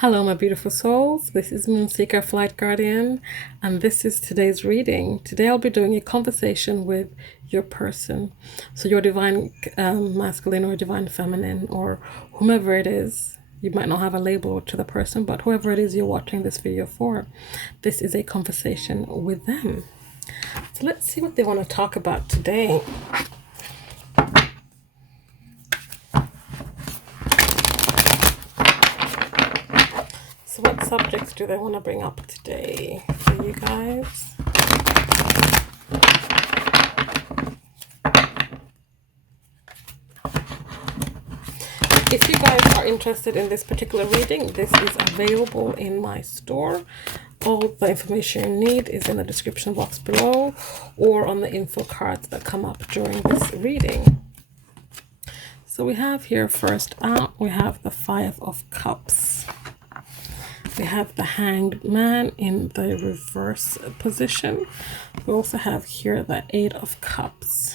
Hello, my beautiful souls. This is Moonseeker Flight Guardian, and this is today's reading. Today, I'll be doing a conversation with your person. So, your divine masculine or divine feminine, or whomever it is. You might not have a label to the person, but whoever it is you're watching this video for, this is a conversation with them. So, let's see what they want to talk about today. So what subjects do they want to bring up today for you guys? If you guys are interested in this particular reading, this is available in my store. All the information you need is in the description box below or on the info cards that come up during this reading. So we have here first out, we have the Five of Cups. We have the Hanged Man in the reverse position. We also have here the Eight of Cups.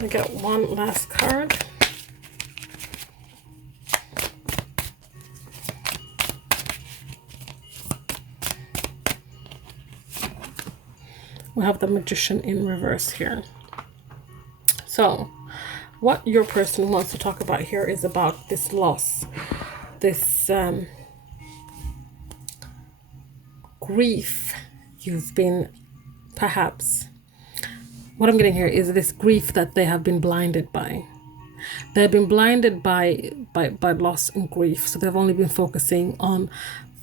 We get one last card. We have the Magician in reverse here. So, what your person wants to talk about here is about this loss, this grief you've been, perhaps, what I'm getting here is this grief that they have been blinded by. They've been blinded by loss and grief, so they've only been focusing on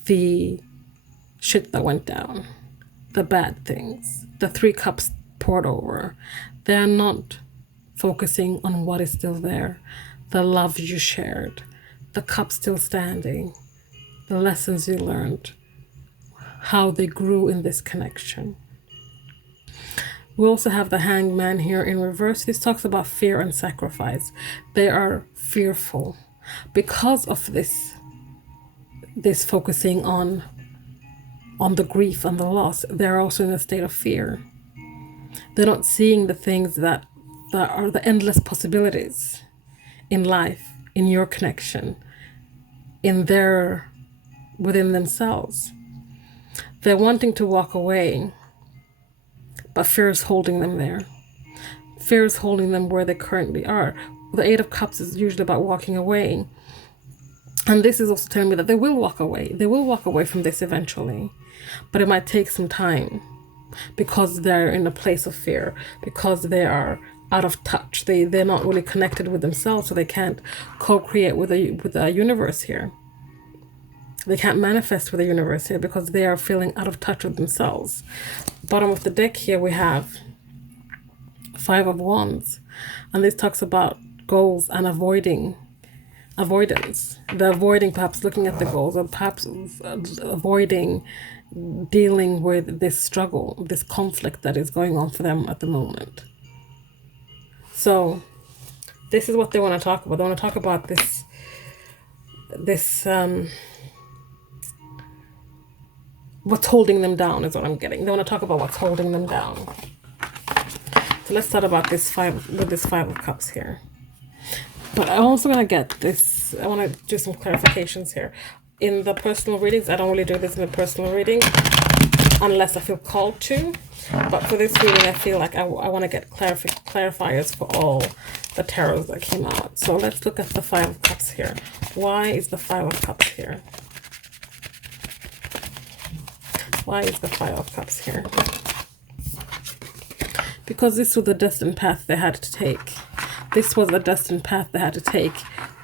the shit that went down, the bad things, the 3 cups poured over. They're not focusing on what is still there, the love you shared, the cup still standing, the lessons you learned, how they grew in this connection. We also have the Hanged Man here in reverse. This talks about fear and sacrifice. They are fearful because of this focusing on the grief and the loss. They're also in a state of fear. They're not seeing the things that are the endless possibilities in life, in your connection, within themselves. They're wanting to walk away, but fear is holding them there. Fear is holding them where they currently are. The Eight of Cups is usually about walking away. And this is also telling me that they will walk away. They will walk away from this eventually. But it might take some time because they're in a place of fear, because they are out of touch. They're not really connected with themselves, so they can't co-create with the universe here. They can't manifest with the universe here because they are feeling out of touch with themselves. Bottom of the deck here we have Five of Wands. And this talks about goals and avoidance. They're avoiding perhaps looking at the goals, or perhaps avoiding dealing with this struggle, this conflict that is going on for them at the moment. So this is what they want to talk about. They want to talk about this what's holding them down is what I'm getting. They want to talk about what's holding them down. So let's start about this Five of Cups here. But I'm also going to get this. I want to do some clarifications here. In the personal readings, I don't really do this in the personal reading unless I feel called to. But for this reading, I feel like I want to get clarifiers for all the tarots that came out. So let's look at the Five of Cups here. Why is the Five of Cups here? Why is the Five of Cups here? Because this was the destined path they had to take. This was the destined path they had to take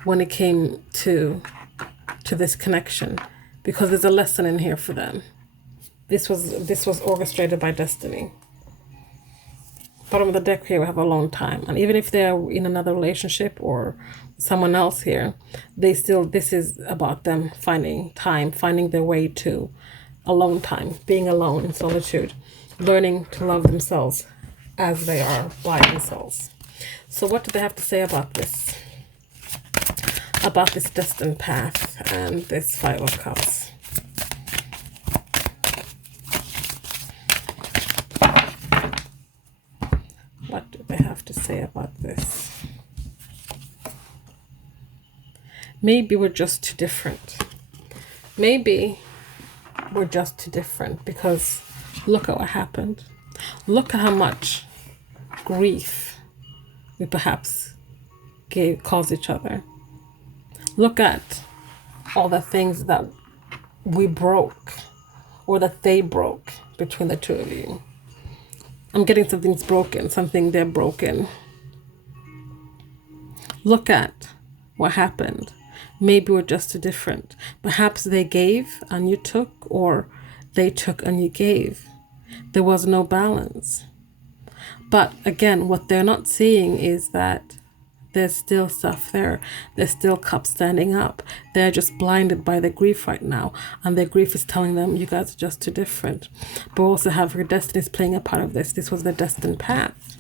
when it came to this connection. Because there's a lesson in here for them. This was orchestrated by destiny. Bottom of the deck here we have a long time. And even if they're in another relationship or someone else here, this is about them finding time, finding their way to alone time, being alone in solitude, learning to love themselves as they are by themselves. So what do they have to say about this? About this destined path and this Five of Cups? What do they have to say about this? Maybe we're just too different. Maybe we're just too different, because look at what happened. Look at how much grief we perhaps caused each other. Look at all the things that we broke, or that they broke between the two of you. I'm getting something's broken, something they're broken. Look at what happened. Maybe we're just too different. Perhaps they gave and you took, or they took and you gave. There was no balance. But again, what they're not seeing is that there's still stuff there. There's still cups standing up. They're just blinded by their grief right now. And their grief is telling them, you guys are just too different. But also have your destinies playing a part of this. This was the destined path.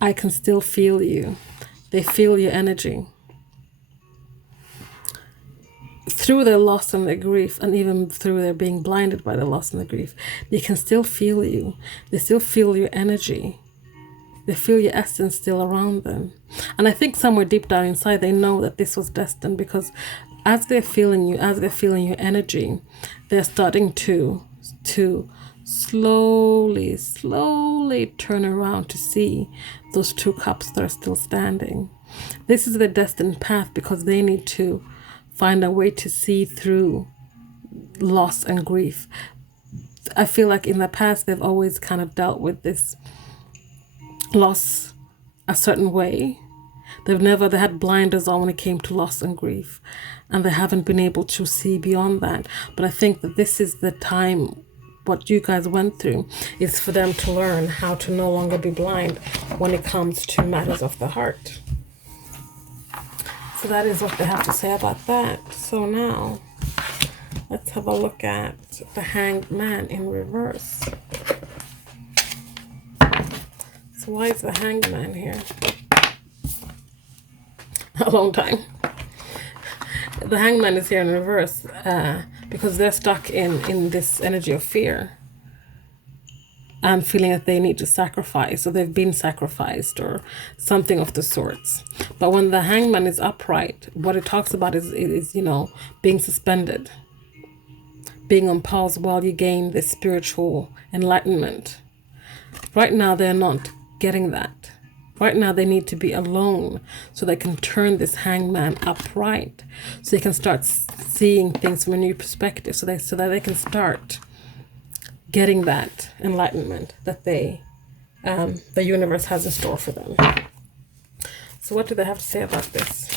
I can still feel you. They feel your energy. Through their loss and their grief, and even through their being blinded by the loss and the grief, they can still feel you. They still feel your energy. They feel your essence still around them. And I think somewhere deep down inside, they know that this was destined, because as they're feeling you, as they're feeling your energy, they're starting to slowly turn around to see those two cups that are still standing. This is the destined path, because they need to find a way to see through loss and grief. I feel like in the past, they've always kind of dealt with this loss a certain way. They had blinders on when it came to loss and grief, and they haven't been able to see beyond that. But I think that this is the time, what you guys went through is for them to learn how to no longer be blind when it comes to matters of the heart. So that is what they have to say about that. So now let's have a look at the Hanged Man in reverse. So why is the Hanged Man here? A long time. The Hanged Man is here in reverse because they're stuck in this energy of fear and feeling that they need to sacrifice, or they've been sacrificed, or something of the sorts. But when the Hangman is upright, what it talks about is being suspended, being on pause while you gain this spiritual enlightenment. Right now, they're not getting that. Right now, they need to be alone so they can turn this Hangman upright, so they can start seeing things from a new perspective, so that they can start getting that enlightenment that the universe has in store for them. So what do they have to say about this?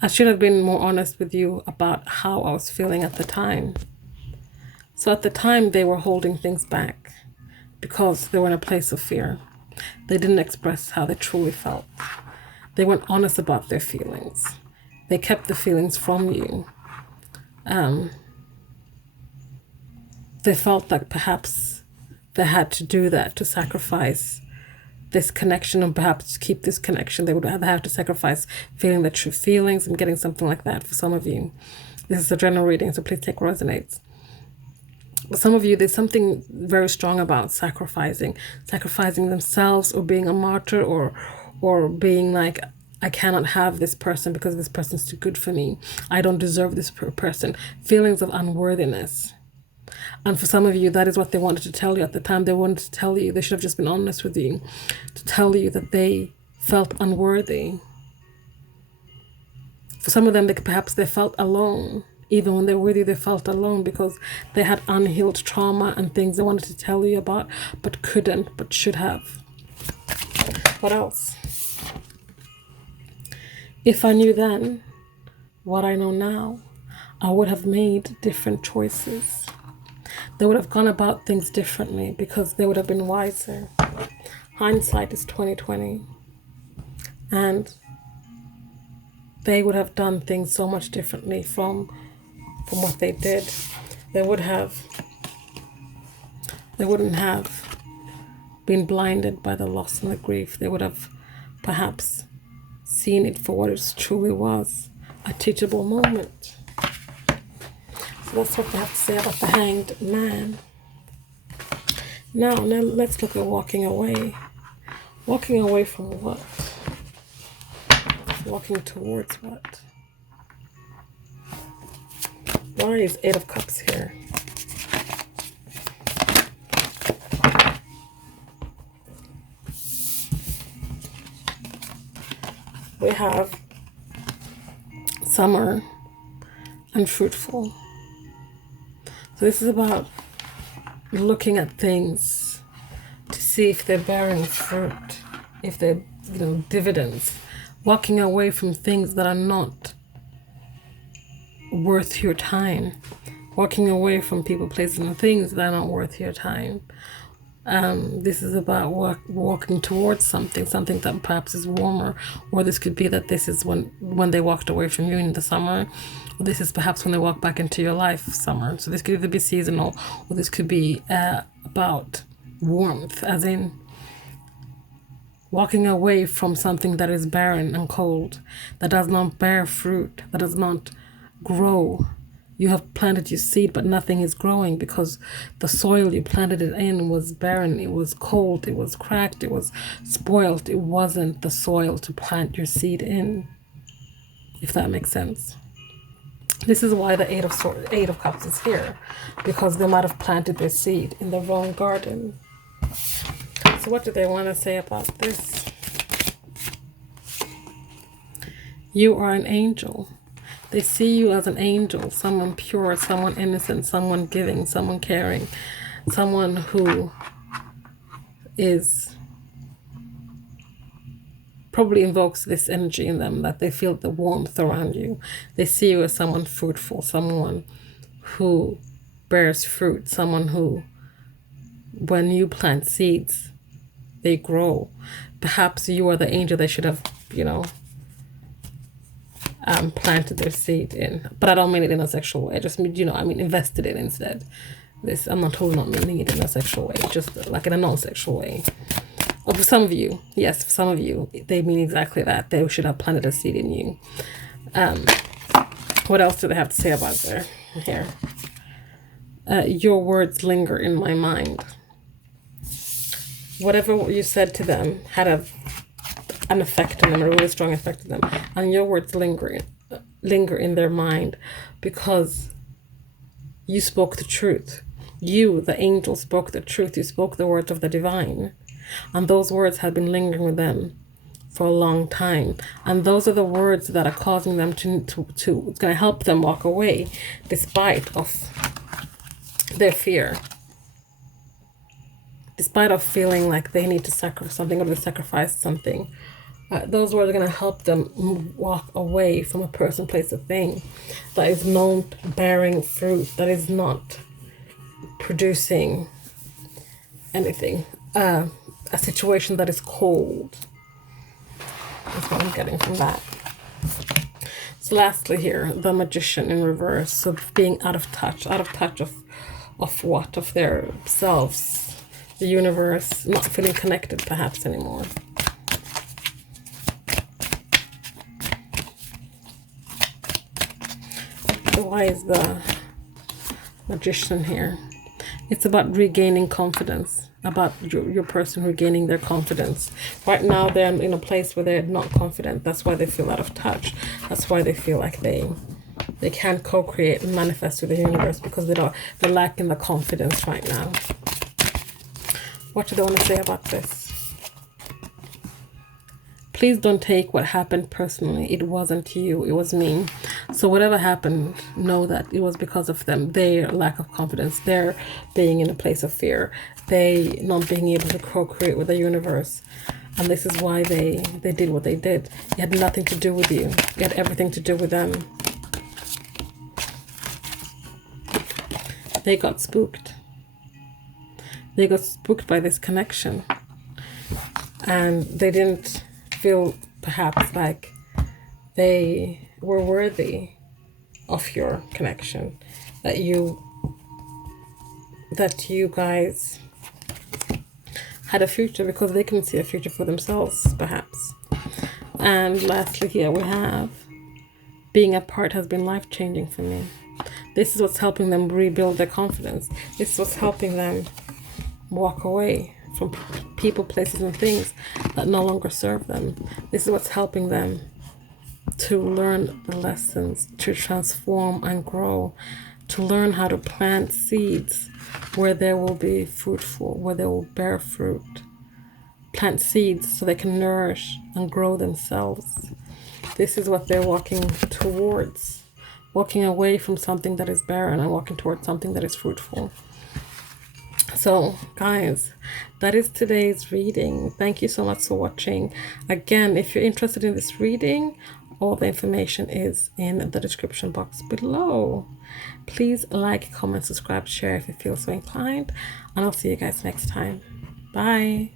I should have been more honest with you about how I was feeling at the time. So at the time, they were holding things back because they were in a place of fear. They didn't express how they truly felt. They weren't honest about their feelings. They kept the feelings from you. They felt like perhaps they had to do that to sacrifice this connection, and perhaps to keep this connection, they would have to sacrifice feeling the true feelings. I'm getting something like that for some of you. This is a general reading, so please take what resonates. But some of you, there's something very strong about sacrificing themselves, or being a martyr, or being like, I cannot have this person because this person's too good for me. I don't deserve this person. Feelings of unworthiness. And for some of you, that is what they wanted to tell you at the time. They wanted to tell you, they should have just been honest with you, to tell you that they felt unworthy. For some of them, perhaps they felt alone. Even when they were with you, they felt alone because they had unhealed trauma and things they wanted to tell you about, but couldn't, but should have. What else? If I knew then what I know now, I would have made different choices. They would have gone about things differently because they would have been wiser. Hindsight is 20/20. And they would have done things so much differently from what they did. They wouldn't have been blinded by the loss and the grief. They would have perhaps seen it for what it truly was, a teachable moment. So that's what they have to say about the Hanged Man. Now let's look at walking away. Walking away from what? Walking towards what? Why is Eight of Cups here? We have summer and fruitful. So this is about looking at things to see if they're bearing fruit, if they're, dividends. Walking away from things that are not worth your time. Walking away from people, places, and things that are not worth your time. This is about walking towards something that perhaps is warmer, or this could be that this is when they walked away from you in the summer, or this is perhaps when they walk back into your life summer. So this could either be seasonal, or this could be about warmth, as in walking away from something that is barren and cold, that does not bear fruit, that does not grow. You have planted your seed, but nothing is growing because the soil you planted it in was barren. It was cold. It was cracked. It was spoiled. It wasn't the soil to plant your seed in, if that makes sense. This is why the Eight of Cups is here, because they might have planted their seed in the wrong garden. So what do they want to say about this? You are an angel. They see you as an angel, someone pure, someone innocent, someone giving, someone caring, someone who is probably invokes this energy in them, that they feel the warmth around you. They see you as someone fruitful, someone who bears fruit, someone who, when you plant seeds, they grow. Perhaps you are the angel they should have, planted their seed in, but I don't mean it in a sexual way. I just mean, invested it instead. This, I'm not totally not meaning it in a sexual way, just like in a non-sexual way. Or for some of you, yes, for some of you, they mean exactly that. They should have planted a seed in you. What else do they have to say about here? Your words linger in my mind. Whatever you said to them had an effect on them, a really strong effect on them, and your words linger in their mind because you spoke the truth. You, the angel, spoke the truth. You spoke the words of the divine, and those words have been lingering with them for a long time, and those are the words that are causing them to it's going to help them walk away despite of their fear, despite of feeling like they need to sacrifice something or to sacrifice something. Those words are going to help them walk away from a person, place, or thing that is not bearing fruit, that is not producing anything. A situation that is cold. That's what I'm getting from that. So lastly here, the Magician in reverse. So being out of touch of what? Of their selves, the universe, not feeling connected perhaps anymore. Why is the Magician here? It's about regaining confidence, about your person regaining their confidence. Right now they're in a place where they're not confident. That's why they feel out of touch. That's why they feel like they can't co-create and manifest with the universe, because they're lacking the confidence right now. What do they want to say about this? Please don't take what happened personally. It wasn't you, it was me. So whatever happened, know that it was because of them, their lack of confidence, their being in a place of fear, they not being able to co-create with the universe. And this is why they did what they did. It had nothing to do with you. It had everything to do with them. They got spooked. They got spooked by this connection. And they didn't feel perhaps like they were worthy of your connection, that you guys had a future, because they couldn't see a future for themselves perhaps. And lastly here we have being apart has been life-changing for me. This is what's helping them rebuild their confidence. This is what's helping them walk away from people, places, and things that no longer serve them. This is what's helping them to learn the lessons, to transform and grow, to learn how to plant seeds where they will be fruitful, where they will bear fruit. Plant seeds so they can nourish and grow themselves. This is what they're walking towards. Walking away from something that is barren and walking towards something that is fruitful. So, guys, that is today's reading. Thank you so much for watching. Again, if you're interested in this reading, all the information is in the description box below. Please like, comment, subscribe, share if you feel so inclined, and I'll see you guys next time. Bye.